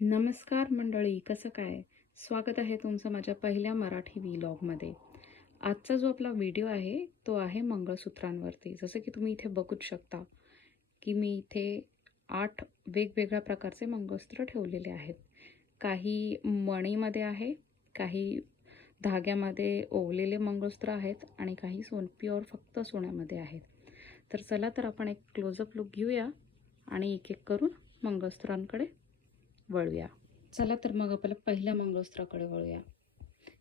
नमस्कार मंडळी, कसं काय? स्वागत आहे तुमचं माझ्या पहिल्या मराठी व्लॉगमध्ये. आजचा जो आपला व्हिडिओ आहे तो आहे मंगळसूत्रांवरती. जसं की तुम्ही इथे बघूच शकता की मी इथे 8 वेगवेगळ्या प्रकारचे मंगळसूत्र ठेवलेले आहेत. काही मणीमध्ये आहे, काही धाग्यामध्ये ओवलेले मंगळसूत्र आहेत आणि काही प्युअर फक्त सोन्यामध्ये आहेत. तर चला तर आपण एक क्लोजअप लुक घेऊया आणि एक एक करून मंगळसूत्रांकडे वळूया. चला तर मग आपल्या पहिल्या मंगळसूत्राकडे वळूया.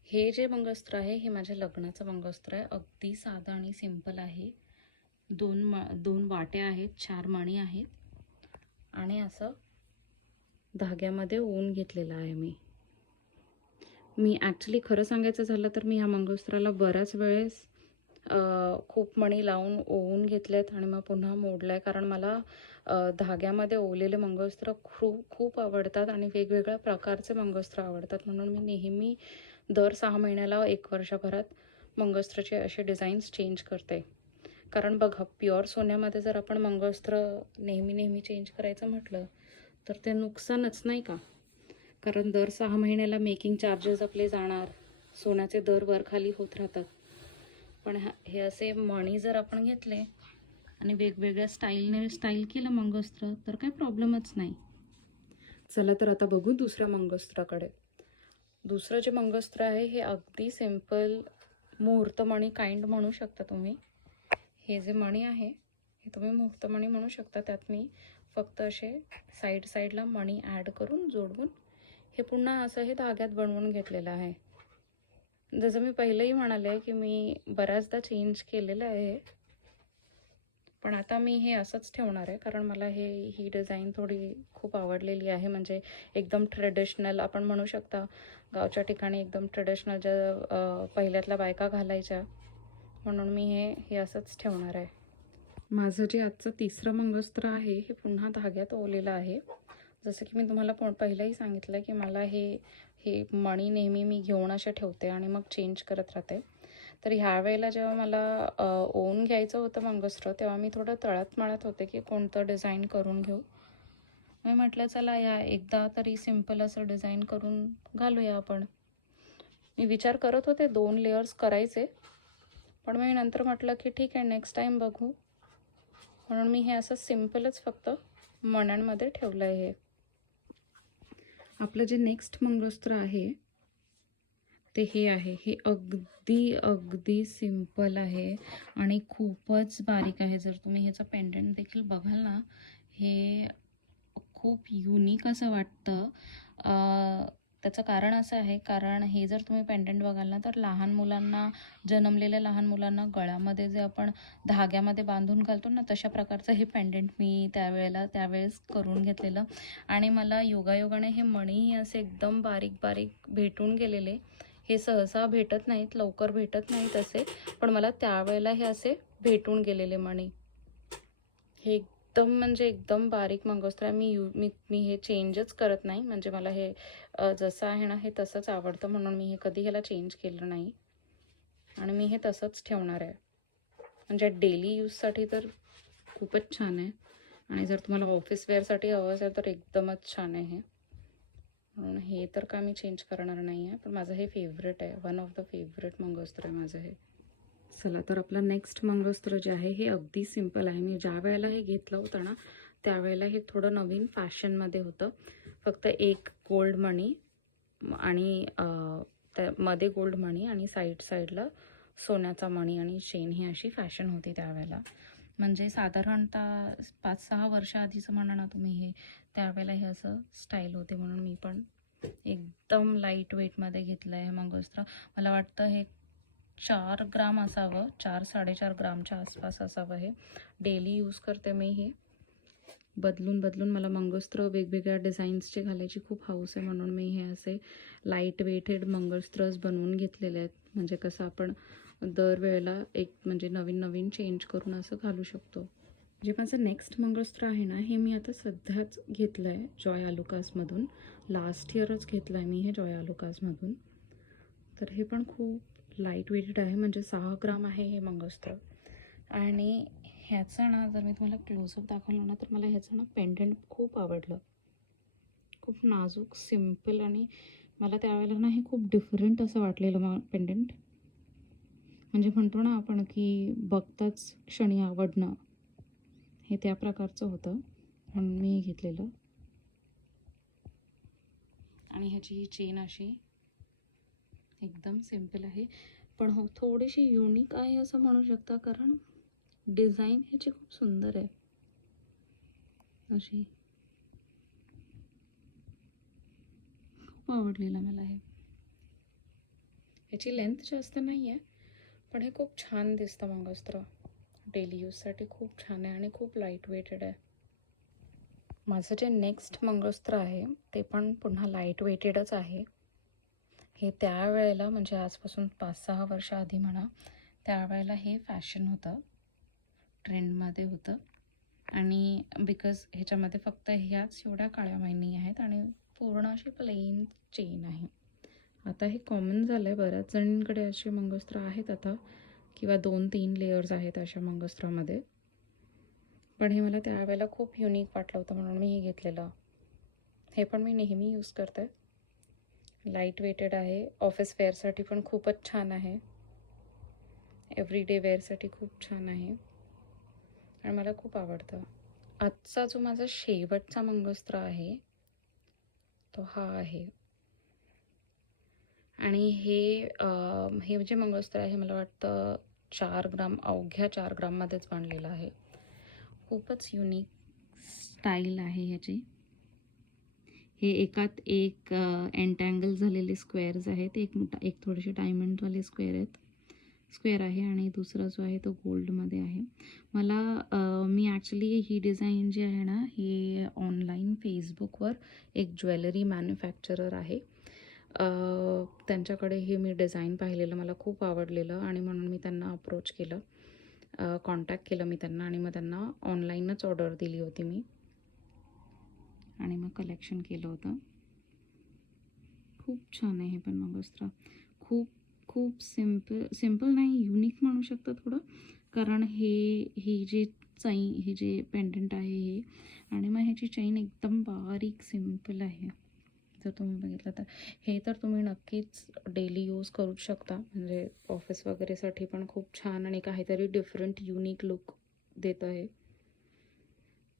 हे जे मंगळसूत्र आहे हे माझ्या लग्नाचं मंगळसूत्र आहे. अगदी साधं आणि सिंपल आहे. दोन वाट्या आहेत, 4 मणी आहेत आणि असं धाग्यामध्ये ओवून घेतलेलं आहे मी ॲक्च्युली खरं सांगायचं झालं तर मी ह्या मंगळसूत्राला बऱ्याच वेळेस खूप मणी लावून ओवून घेतलेत आणि मग पुन्हा मोडलं आहे. कारण मला धाग्यामध्ये ओवलेले मंगळसूत्र खूप आवडतात आणि वेगवेगळ्या प्रकारचे मंगळसूत्र आवडतात. म्हणून मी नेहमी दर 6 महिन्याला 1 वर्षभरात मंगळसूत्राचे असे डिझाईन्स चेंज करते. कारण बघा, प्युअर सोन्यामध्ये जर आपण मंगळसूत्र नेहमी चेंज करायचं म्हटलं तर ते नुकसानच, नाही का? कारण दर 6 महिन्याला मेकिंग चार्जेस आपले जाणार, सोन्याचे दर वर खाली होत राहतात. पण हे असे मणी जर आपण घेतले आणि वेगवेगळ्या स्टाईल केलं मंगळसूत्र तर काही प्रॉब्लेमच नाही. चला तर आता बघू दुसऱ्या मंगळसूत्राकडे. दुसरं जे मंगळसूत्र आहे हे अगदी सिंपल मुहूर्तमणी काइंड म्हणू शकता तुम्ही. हे जे मणी आहे हे तुम्ही मुहूर्तमणी म्हणू शकता. त्यात मी फक्त असे साईडला मणी ॲड करून जोडवून हे पुन्हा असं हे धाग्यात बनवून घेतलेलं आहे. जसं मी पहिलंही म्हणाले की मी बऱ्याचदा चेंज केलेलं आहे, पण आता मी हे असंच ठेवणार आहे कारण मला ही डिझाईन थोडी खूप आवडलेली आहे. म्हणजे एकदम ट्रेडिशनल आपण म्हणू शकता, गावच्या ठिकाणी एकदम ट्रेडिशनल ज्या पहिल्यातल्या बायका घालायच्या, म्हणून मी हे असंच ठेवणार आहे. माझं जे आजचं तिसरं मंगळसूत्र आहे हे पुन्हा धाग्यात ओवलेलं आहे. जसं की मी तुम्हाला पहिलंही सांगितलं की मला हे मणी नेहमी मी घेऊन असे ठेवते आणि मग चेंज करत राहते. तर ह्या वेळेला जेव्हा मला ओवून घ्यायचं होतं मंगळसूत्र, तेव्हा मी थोडं तळत होते की कोणतं डिझाईन करून घेऊ. मी म्हटलं चला एकदा तरी सिंपल असं डिझाईन करून घालूया आपण. मी विचार करत होते 2 लेयर्स करायचे, पण मी नंतर म्हटलं की ठीक आहे, नेक्स्ट टाईम बघू. म्हणून मी हे असं सिंपलच फक्त मण्यांमध्ये ठेवलं आहे. आपलं जे नेक्स्ट मंगळसूत्र आहे ते हे आहे. हे अगदी सिंपल आहे आणि खूपच बारीक आहे. जर तुम्ही ह्याचं पेंडंट देखील बघाल ना, हे खूप युनिक असं वाटतं. त्याचं कारण असं आहे, कारण हे जर तुम्ही पेंडंट बघाल ना, तर जन्मलेल्या लहान मुलांना गळ्यामध्ये जे आपण धाग्यामध्ये बांधून घालतो ना, तशा प्रकारचं हे पेंडंट मी त्यावेळेस करून घेतलेलं. आणि मला योगायोगाने हे मणी असे एकदम बारीक भेटून गेलेले. हे सहसा भेटत नाहीत, लवकर भेटत नाहीत असे, पण मला त्यावेळेला हे असे भेटून गेलेले मणी. हे म्हणजे एकदम बारीक मंगळसूत्र आहे. मी हे चेंजच करत नाही. म्हणजे मला हे जसं आहे ना हे तसंच आवडतं, म्हणून मी हे कधी ह्याला चेंज केलं नाही आणि मी हे तसंच ठेवणार आहे. म्हणजे डेली यूजसाठी तर खूपच छान आहे आणि जर तुम्हाला ऑफिस वेअरसाठी हवं असेल तर एकदमच छान आहे हे. म्हणून हे तर का मी चेंज करणार नाही आहे, पण माझं हे फेवरेट आहे. वन ऑफ द फेवरेट मंगळसूत्र आहे माझं हे. चला तर आपलं नेक्स्ट मंगळसूत्र जे आहे हे अगदी सिंपल आहे. मी ज्या वेळेला हे घेतलं होतं ना, त्यावेळेला हे थोडं नवीन फॅशनमध्ये होतं. फक्त एक गोल्ड मणी आणि त्यामध्ये गोल्ड मणी आणि साईडला सोन्याचा मणी आणि चेन, ही अशी फॅशन होती त्यावेळेला. म्हणजे साधारणतः 5-6 वर्षाआधीचं म्हणा ना तुम्ही, हे त्यावेळेला हे असं स्टाईल होते. म्हणून मी पण एकदम लाईट वेटमध्ये घेतलं आहे हे मंगळसूत्र. मला वाटतं हे 4 ग्राम असावं, 4-4.5 ग्रामच्या आसपास असावं. हे डेली यूज करते मी. हे बदलून मला मंगळसूत्र वेगवेगळ्या डिझाईन्सचे घालायची खूप हौस आहे, म्हणून मी हे असे लाईट वेटेड मंगळसूत्रच बनवून घेतलेले आहेत. म्हणजे कसं आपण दरवेळेला एक म्हणजे नवीन चेंज करून असं घालू शकतो. जे माझं नेक्स्ट मंगळसूत्र आहे ना, हे मी आता सध्याच घेतलं आहे जॉय आलुकासमधून. लास्ट इयरच घेतलं आहे मी हे जॉय आलुकासमधून. तर हे पण खूप लाईट वेटेड आहे, म्हणजे 6 ग्राम आहे हे मंगळसूत्र. आणि ह्याचं ना, जर मी तुम्हाला क्लोजअप दाखवलं ना, तर मला ह्याचं ना पेंडंट खूप आवडलं. खूप नाजूक सिम्पल आणि मला त्यावेळेला ना हे खूप डिफरंट असं वाटलेलं पेंडंट. म्हणजे म्हणतो ना आपण की बघताच क्षणी आवडणं, हे त्या प्रकारचं होतं म्हणून मी घेतलेलं. आणि ह्याची ही चेन अशी एकदम सिम्पल आहे, पण हो थोडीशी युनिक आहे असं म्हणू शकता, कारण डिझाईन ह्याची खूप सुंदर आहे अशी. खूप आवडलेलं मला हे. ह्याची लेंथ जास्त नाही आहे, पण हे खूप छान दिसतं मंगळसूत्र. डेली यूजसाठी खूप छान आहे आणि खूप लाईट वेटेड आहे. माझं जे नेक्स्ट मंगळसूत्र आहे ते पण पुन्हा लाईट वेटेडच आहे. हे त्यावेळेला म्हणजे आजपासून 5-6 वर्ष आधी म्हणा, त्यावेळेला हे फॅशन होतं, ट्रेंडमध्ये होतं. आणि बिकॉज ह्याच्यामध्ये फक्त ह्याच एवढ्या काळ्या मायनी आहेत आणि पूर्ण अशी प्लेन चेन आहे. आता हे कॉमन झालं आहे, बऱ्याच जणींकडे असे मंगळसूत्र आहेत आता, किंवा 2-3 लेयर्स आहेत अशा मंगळसूत्रामध्ये. पण हे मला त्यावेळेला खूप युनिक वाटलं होतं म्हणून मी हे घेतलेलं. हे पण मी नेहमी यूज करते. लाईट वेटेड आहे, ऑफिस वेअरसाठी पण खूपच छान आहे, एव्हरीडे वेअरसाठी खूप छान आहे आणि मला खूप आवडतं. आजचा जो माझा शेवटचा मंगळसूत्र आहे तो हा आहे. आणि हे जे मंगळसूत्र आहे मला वाटतं 4 ग्राम, अवघ्या 4 ग्राममध्येच बनलेलं आहे. खूपच युनिक स्टाईल आहे ह्याची. हे एकात एक एंटँगल झालेले स्क्वेअर्स आहेत. एक थोडेसे डायमंडवाले स्क्वेअर आहे आणि दुसरा जो आहे तो गोल्डमध्ये आहे. मी ॲक्च्युली ही डिझाईन जी आहे ना, ही ऑनलाईन फेसबुकवर एक ज्वेलरी मॅन्युफॅक्चरर आहे, त्यांच्याकडे हे मी डिझाईन पाहिलेलं, मला खूप आवडलेलं आणि म्हणून मी त्यांना अप्रोच केलं, कॉन्टॅक्ट केलं मी त्यांना आणि मग त्यांना ऑनलाईनच ऑर्डर दिली होती मी आणि मग कलेक्शन केलं होतं. खूप छान आहे हे पण मंगळसूत्र. खूप खूप सिम्पल नाही, युनिक म्हणू शकता थोडं, कारण ही जे पेंडंट आहे हे, आणि मग ह्याची चैन एकदम बारीक सिम्पल आहे. जर तुम्ही बघितलं तर हे तर तुम्ही नक्कीच डेली यूज करूच शकता, म्हणजे ऑफिस वगैरेसाठी पण खूप छान आणि काहीतरी डिफरंट युनिक लुक देतं आहे.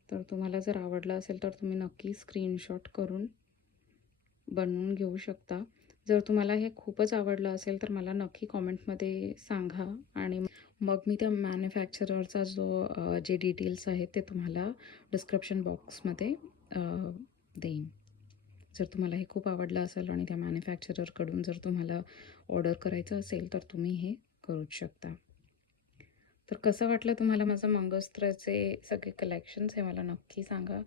तर तुम्हाला जर आवडलं असेल तर तुम्ही नक्की स्क्रीनशॉट करून बनवून घेऊ शकता. जर तुम्हाला हे खूपच आवडलं असेल तर मला नक्की कॉमेंटमध्ये सांगा आणि मग मी त्या मॅन्युफॅक्चररचा जे डिटेल्स आहेत ते तुम्हाला डिस्क्रिप्शन बॉक्समध्ये देईन. जर तुम्हाला हे खूप आवडलं असेल आणि त्या मॅन्युफॅक्चररकडून जर तुम्हाला ऑर्डर करायचं असेल तर तुम्ही हे करूच शकता. तर कसं वाटलं तुम्हाला माझं मंगळसूत्राचे सगळे कलेक्शन्स हे मला नक्की सांगा.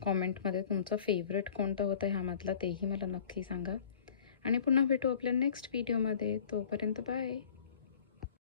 कॉमेंटमध्ये तुमचं फेवरेट कोणतं होतं ह्यामधलं तेही मला नक्की सांगा. आणि पुन्हा भेटू आपल्या नेक्स्ट व्हिडिओमध्ये. तोपर्यंत बाय.